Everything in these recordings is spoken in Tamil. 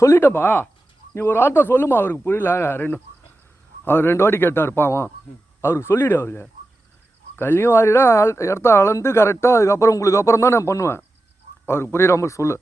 சொல்லிட்டப்பா, நீ ஒரு வார்த்தை சொல்லுமா, அவருக்கு புரியல. அவர் 2 வாட்டி கேட்டார் பாவம். அவருக்கு சொல்லிவிடு. அவருக்கு கல்லையும் வாரிடா இடத்த அளந்து கரெக்டாக அதுக்கப்புறம் உங்களுக்கு அப்புறம் தான் நான் பண்ணுவேன். அவருக்கு புரிகிற மாதிரி சொல்லு.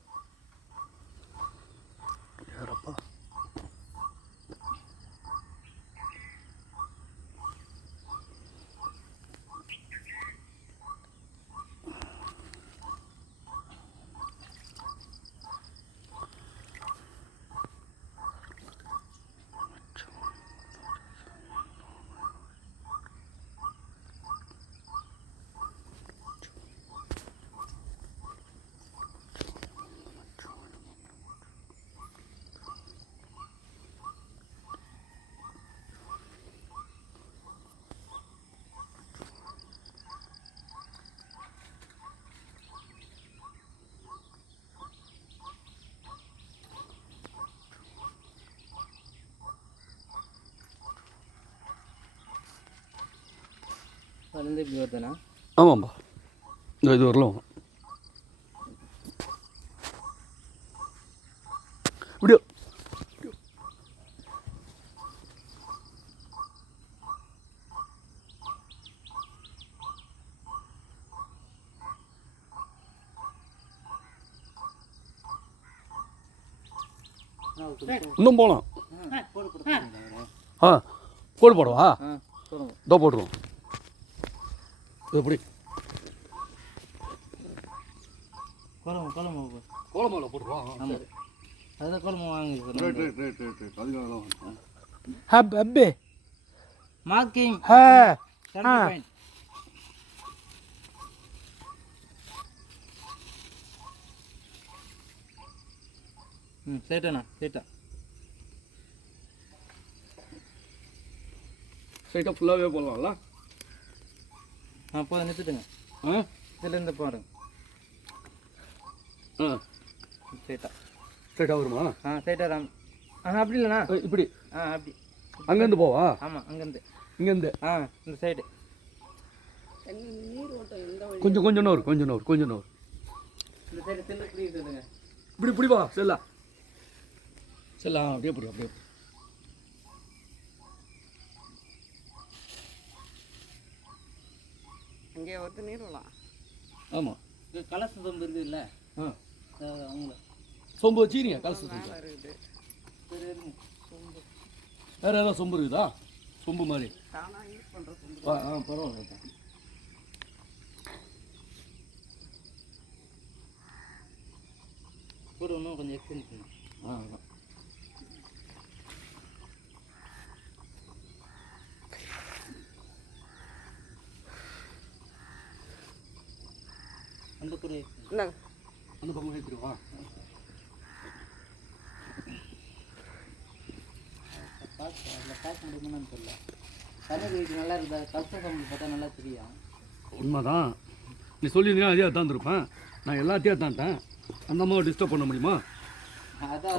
இப்படி வருதுண்ணா? ஆமாம்பா, இந்த இது வரலாம் இப்படியோ. இன்னும் போகலாம். ஆ கோடு போடவா? இதோ போட்டுருவோம். எப்படி கோலமாவில் போட்டுருவோம். அதுதான் கோலமா வாங்கி மார்க்கிங். ஸ்ட்ரைட்டாண்ணா, ஸ்ட்ரைட்டாக ஃபுல்லாகவே போடலாம்ல? போதும், நிறுத்துட்டுங்க. இதுலேருந்து பாருங்க. ஸ்ட்ரைட்டாக வருமா? ஸ்ட்ரைட்டாக. அப்படி இல்லைண்ணா, இப்படி. அப்படி அங்கேருந்து போவா? ஆமாம், அங்கேருந்து. இங்கேருந்து இந்த சைடு கொஞ்சம் நோர். இந்த சைடு செல்லு சொல்லுங்க. இப்படி வா. செல்லா அப்படியே அப்படியே. இங்கே ஒருத்த நீர் விடலாம். ஆமாம், கலச சொம்பு இருக்குது இல்லை? அவங்கள சொம்பு வச்சுக்கிறீங்க. கலச சொம்பு இருக்குது. வேறு ஏதாவது சொம்பு இருக்குதா? சொம்பு மாதிரி தானாக யூஸ் பண்ணுற சொம்பு. பரவாயில்ல. கூட இன்னும் கொஞ்சம் எக்ஸ்டென்ட் பண்ணணும். அந்த கூட அந்த பக்கம் ஏற்றிடுவா. பார்க்க முடியுமான்னு தெரியல. தண்ணி குடிக்க நல்லா இருக்குதா? கஷ்டம் சம்பளம் பார்த்தா நல்லா தெரியும். உண்மைதான். நீ சொல்லியிருந்தீங்கன்னா அதே தாந்துருப்பேன். நான் எல்லாத்தையும் தான்ட்டேன். அந்த அம்மாவை டிஸ்டர்ப் பண்ண முடியுமா? அதான்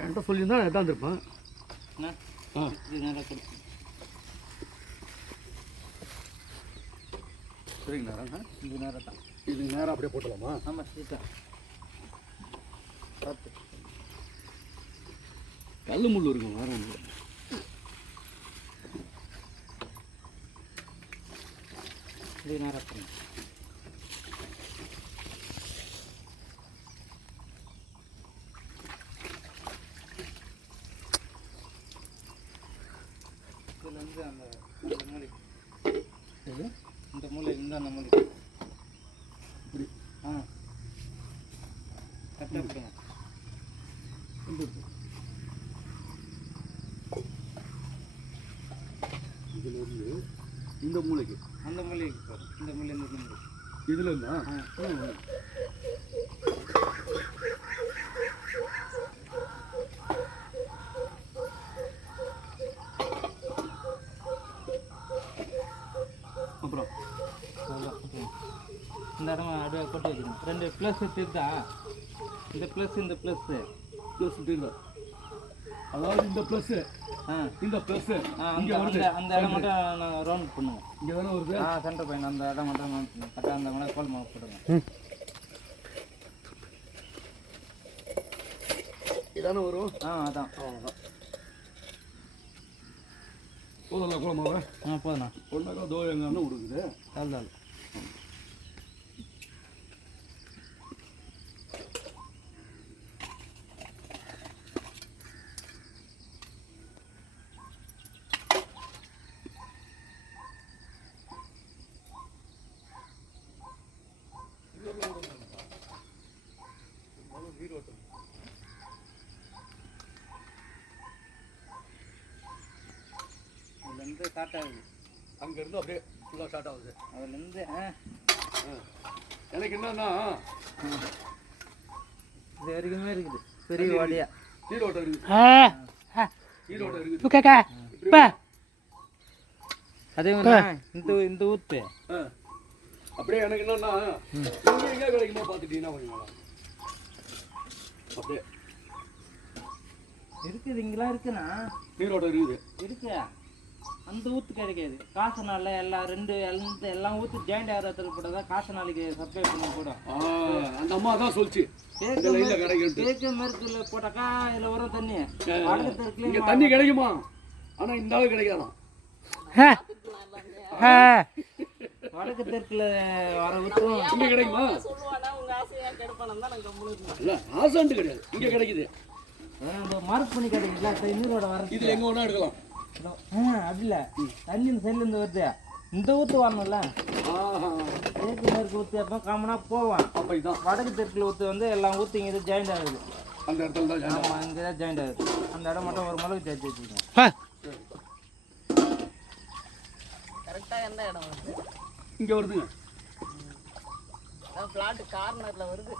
என்கிட்ட சொல்லியிருந்தா நான் தாந்துருப்பேன். இது நேராக கொடுத்து சரிங்க நேரம். இது நேரம் தான். இது நேரம் அப்படியே போட்டலாமா? ஆமாம், சீட்டா பார்த்து. கல் முள் இருக்கும் வேற ஒன்று. இது நேரம் பண்ணுங்க. இதுலேருந்து அந்த மூலை, இந்த மூலையிலேருந்து அந்த மூலை இப்படி. கரெக்டாக போடுங்க. இதுலேருந்து இந்த மூளைக்கு, அந்த மூலைக்கு போகும். இந்த மூலையிலேருந்து இந்த மூலை. இதுல இருந்தா அப்புறம் இந்த இடம் அப்படியே கொட்டி வைக்கணும். 2 ப்ளஸ் தெரியுதா? இந்த ப்ளஸ், இந்த ப்ளஸ் தெரியுதா? அதாவது இந்த ப்ளஸ், இந்த ப்ளஸ் இங்கே வருது. அந்த இடம் மட்டும் நான் ரவுண்ட் பண்ணுவோம். இங்கே தானே வருது. சென்டர் பாயிண்ட் அந்த இடம் மட்டும் ரவுண்ட் பண்ணுவோம். கரெக்டாக அந்த மாதிரி கோல் மாவு போடுங்க. இதானே வரும். அதான் போதும்ல குழம்பாவை போதுண்ணா. ஒன்றாக்கா தோ எங்கன்னா கொடுக்குது. அதுதான் இதுலேருந்து ஸ்டார்ட் ஆகுது. அங்கேருந்து அப்படியே ஃபுல்லாக ஸ்டார்ட் ஆகுது. அதுலேருந்து எனக்கு என்னன்னா இது வரைக்குமே இருக்குது பெரிய வாடியா. நீரோட்டம் இருக்குது. நீரோட்டம் இருக்குது. அதே இந்த ஊத்து அப்படியே எனக்கு என்னன்னா இங்கே எங்கே கிடைக்குமா பார்த்துட்டீங்கன்னா கொஞ்சம் அப்படியே இருக்குது. இங்கெல்லாம் இருக்குண்ணா நீரோட்டம் இருக்குது. இருக்கு. அந்த ஊத்து கிடைக்காது. காசு நாளில் எல்லாம் ஊற்று ஜாயிண்ட் ஆகிறதுல கூட தான் காசு நாளைக்கு சப்ளை பண்ண கூட. அந்த அம்மா தான் சொல்லிச்சு தேக்கு மேற்குல போட்டாக்கா இதில் வரும் தண்ணி. இங்கே தண்ணி கிடைக்குமா? ஆனால் இந்த அளவு கிடைக்காதான். வடக்கு தெற்குல வர ஊற்றும் இங்கே கிடைக்குமா? இல்லை ஆசாண்டு கிடையாது, இங்கே கிடைக்குது. மார்க் பண்ணி கிடைக்குதுல நீரோட வர. இதில் எங்கே ஒன்றா எடுக்கலாம். அப்படி இல்லை, தண்ணி இந்த சைட்லேருந்து வருது. இந்த ஊற்று வரணும்ல. தேக்கு மேற்கு ஊற்று எப்போ காமனாக போவான். அப்போ இதுதான் வடக்கு தெற்குல ஊற்று வந்து எல்லாம் ஊற்று இங்கே ஜாயிண்ட் ஆகுது. அந்த இடத்துல தான். ஆமாம், இங்கே தான் ஜாயிண்ட் ஆகுது. அந்த இடம் மட்டும் ஒரு மிளகு தேய்ச்சி வச்சுருக்கோம். கரெக்டாக எந்த இடம் வருது? இங்கே வருதுங்க. ஃப்ளாட் கார்னரில் வருது.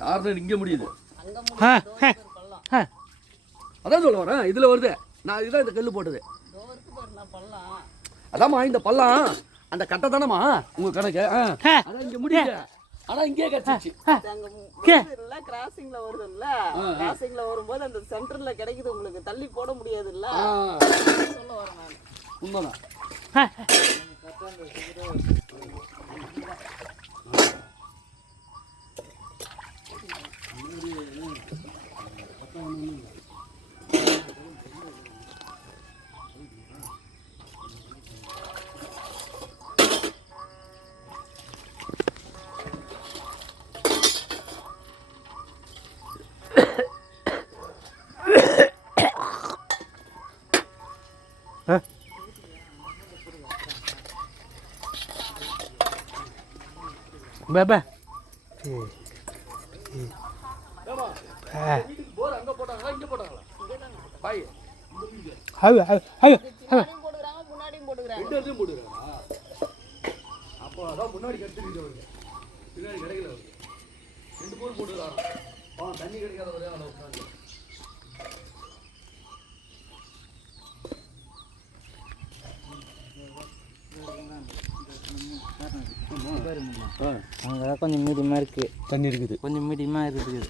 கார்னர் இங்கே முடியுது. அங்கே முடியுது பள்ளம். அதான் சொல்ல வரேன், இதில் வருது. நான் இதுதான் இந்த கல் போட்டது. டோருக்கு பாருண்ணா பள்ளம். அதாம்மா இந்த பள்ளம் அந்த கட்டை தானம்மா உங்கள் கணக்கு. அதான் இங்கே முடியுது. ஆனால் இங்கே கிடச்சிச்சு. அங்கே கிராசிங்கில் வருதுல்ல, கிராசிங்கில் வரும்போது அந்த சென்டரில் கிடைக்குது உங்களுக்கு. தள்ளி போட முடியாதுல்ல, சொல்ல வரேன் நான். உண்மைதான். பாபா வீட்டுக்கு போர் அங்கே போட்டாங்களா இங்கே போட்டாங்களா? பாய் போட்டுக்கிறாங்க, முன்னாடியும் போட்டுக்கிறாங்க. ரெண்டு இடத்தையும் போட்டுக்கிறாங்களா? அப்போ அதான் முன்னாடி கற்றுக்கிட்டு வருது, பின்னாடி கிடைக்கல வருது. ரெண்டு போர் போட்டுக்கிறாங்க. தண்ணி கிடைக்காத ஒரே அளவு உட்காந்து. அங்கே கொஞ்சம் மீடியமாக இருக்குது. தண்ணி இருக்குது, கொஞ்சம் மீடியமாக இருக்குது.